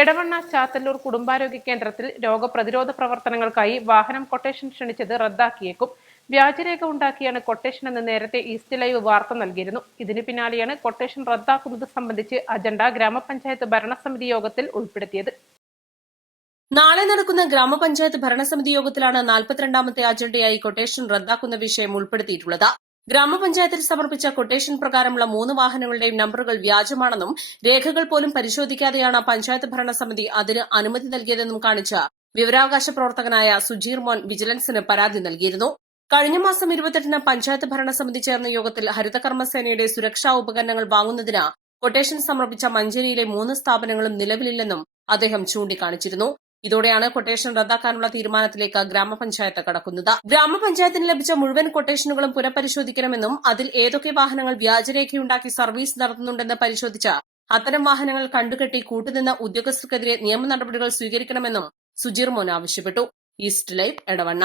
എടവണ്ണ ചാത്തല്ലൂർ കുടുംബാരോഗ്യ കേന്ദ്രത്തിൽ രോഗപ്രതിരോധ പ്രവർത്തനങ്ങൾക്കായി വാഹനം കൊട്ടേഷൻ ക്ഷണിച്ചത് റദ്ദാക്കിയേക്കും. വ്യാജരേഖ ഉണ്ടാക്കിയാണ് കൊട്ടേഷൻ എന്ന് നേരത്തെ ഈസ്റ്റ് ലൈവ് വാർത്ത നൽകിയിരുന്നു. ഇതിന് പിന്നാലെയാണ് കൊട്ടേഷൻ റദ്ദാക്കുന്നത് സംബന്ധിച്ച് അജണ്ട ഗ്രാമപഞ്ചായത്ത് ഭരണസമിതി യോഗത്തിൽ ഉൾപ്പെടുത്തിയത്. നാളെ നടക്കുന്ന ഗ്രാമപഞ്ചായത്ത് ഭരണസമിതി യോഗത്തിലാണ് നാൽപ്പത്തിരണ്ടാമത്തെ അജണ്ടയായി കൊട്ടേഷൻ റദ്ദാക്കുന്ന വിഷയം ഉൾപ്പെടുത്തിയിട്ടുള്ളത്. ഗ്രാമപഞ്ചായത്തിൽ സമർപ്പിച്ച കൊട്ടേഷൻ പ്രകാരമുള്ള മൂന്ന് വാഹനങ്ങളുടെയും നമ്പറുകൾ വ്യാജമാണെന്നും രേഖകൾ പോലും പരിശോധിക്കാതെയാണ് പഞ്ചായത്ത് ഭരണസമിതി അതിന് അനുമതി നൽകിയതെന്നും കാണിച്ച വിവരാവകാശ പ്രവർത്തകനായ സുജീർ മോൻ വിജിലൻസിന് പരാതി നൽകിയിരുന്നു. കഴിഞ്ഞ മാസം ഇരുപത്തെട്ടിന് പഞ്ചായത്ത് ഭരണസമിതി ചേർന്ന യോഗത്തിൽ ഹരിതകർമ്മസേനയുടെ സുരക്ഷാ ഉപകരണങ്ങൾ വാങ്ങുന്നതിന് കൊട്ടേഷൻ സമർപ്പിച്ച മഞ്ചേരിയിലെ മൂന്ന് സ്ഥാപനങ്ങളും നിലവിലില്ലെന്നും അദ്ദേഹം ചൂണ്ടിക്കാണിച്ചിരുന്നു. ഇതോടെയാണ് കൊട്ടേഷൻ റദ്ദാക്കാനുള്ള തീരുമാനത്തിലേക്ക് ഗ്രാമപഞ്ചായത്ത് കടക്കുന്നത്. ഗ്രാമപഞ്ചായത്തിന് ലഭിച്ച മുഴുവൻ കൊട്ടേഷനുകളും പുനഃപരിശോധിക്കണമെന്നും അതിൽ ഏതൊക്കെ വാഹനങ്ങൾ വ്യാജരേഖയുണ്ടാക്കി സർവീസ് നടത്തുന്നുണ്ടെന്ന് പരിശോധിച്ച് അത്തരം വാഹനങ്ങൾ കണ്ടുകെട്ടി കൂട്ടുനിന്ന ഉദ്യോഗസ്ഥർക്കെതിരെ നിയമ നടപടികൾ സ്വീകരിക്കണമെന്നും സുജീർ മോൻ ആവശ്യപ്പെട്ടു. East life Edavanna.